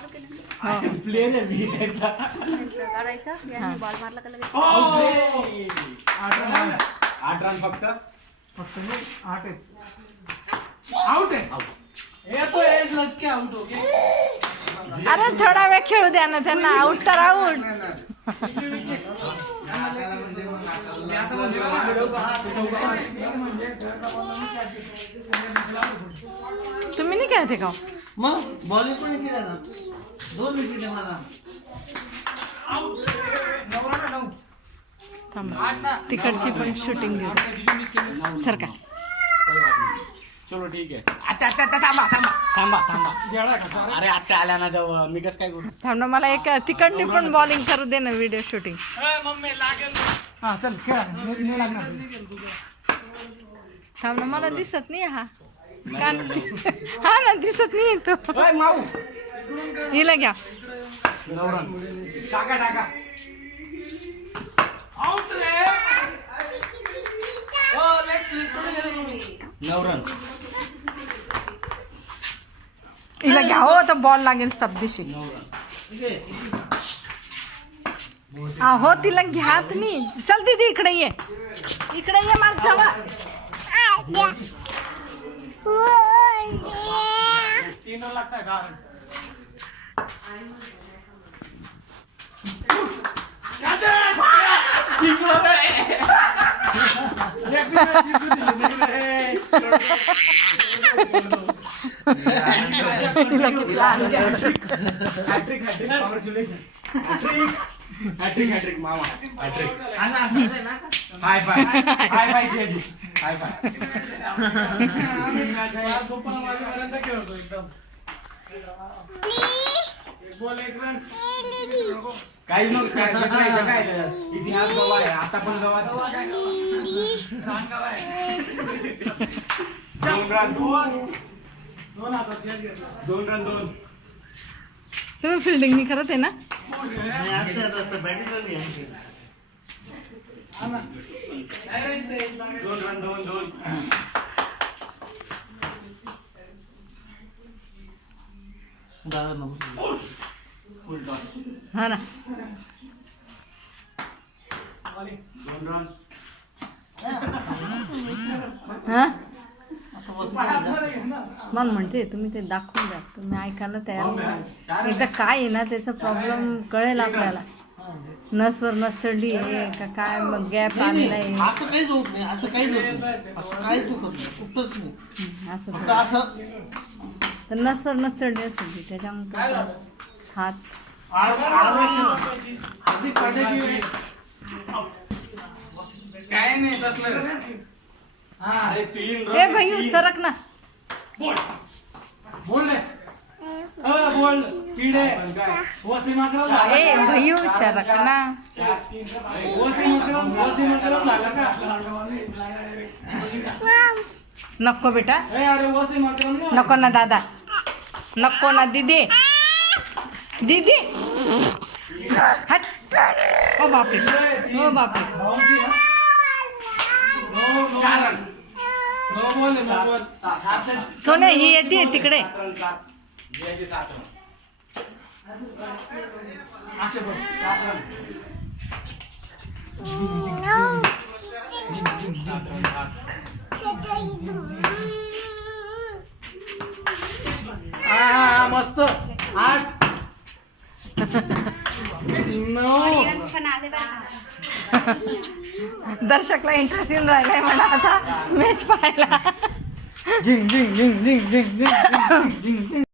Player आहे मी काढायचा यांनी बॉल मारला का लगेच 8 रन फक्त नाही 8 आहे आउट आहे तो एक लटके आउट हो गए अरे थोडा वेळ खेळू द्या ना त्यांना आउट तर आउट तुम्ही नाही खेळते का मग बॉलिंग पण केलं ना 2 विकेट मला थांबा तिकडची पण शूटिंग देऊ सर का चलो ठीक आहे आता थांबा थांबा थांबा अरे आता आल्या ना जाऊ मी कसं काय करू थांब ना मला एक तिकडनी पण बॉलिंग करू दे ना व्हिडिओ शूटिंग हा चल खेळा नाही लागणार थांब ना मला दिसत नाही हा हा ना दिसत नाही तो ओय माऊ हिला घ्या टाका आउट रे ओ लेग स्लिप कुठे गेले तुम्ही 9 रन हिला घ्या हो तर बॉल लागेल सबदिशी 9 रन अहो तिला घ्या तुम्ही चल दीदी इकडे ये माग जावा 3 रन लागताय का हॅट्रिक मामा हॅट्रिक हाय फाय शेजी हाय फाय खेळतो एकदम काही नको काय बसायचं काय त्याच्यात? इतिहास गवा आहे आता पण गवाच 2 रन 2 रन 2 तुम्ही फिल्डिंग नाही करत आहे ना बॅटिंग झाली आहे 2 रन 2 दादा नको फुल टॉस हा ना 2 रन हा असं होत नाही. मला म्हणते तुम्ही ते दाखवून द्या तुम्ही ऐकायला तयार नाही एकदा काय आहे ना त्याचा प्रॉब्लेम कळेल आपल्याला नसवर नस चढली आहे का काय मग गॅप आलेला आहे असं काहीच होत नाही असं काहीच होत नाही असं काहीच होत नाही कुठंच नाही असं फक्त थोडं. असं तर नसवर नस चढली असेल ती त्याच्यामुळे हात हार्दिक पांड्याची काय नाही तसलं अरे 3 ए भैयू सरक ना बोल रे बोल चिडे वसीमा करून ए भैयू सरक ना वसीमा करून झालं का नको बेटा ए अरे वसीमा करून नको ना दादा नको ना दीदी दीदी हट ओ बापरे ओ बापरे नो बोल सोने ही येते तिकडे 7 रन असे बोल 7 रन मस्त 8 9 पण आले बरं दर्शकला इंटरेस्ट येऊन राहिलाय मला आता मॅच पाहायला झिंग झिंग झिंग झिंग झिंग झिंग झिंग झिंग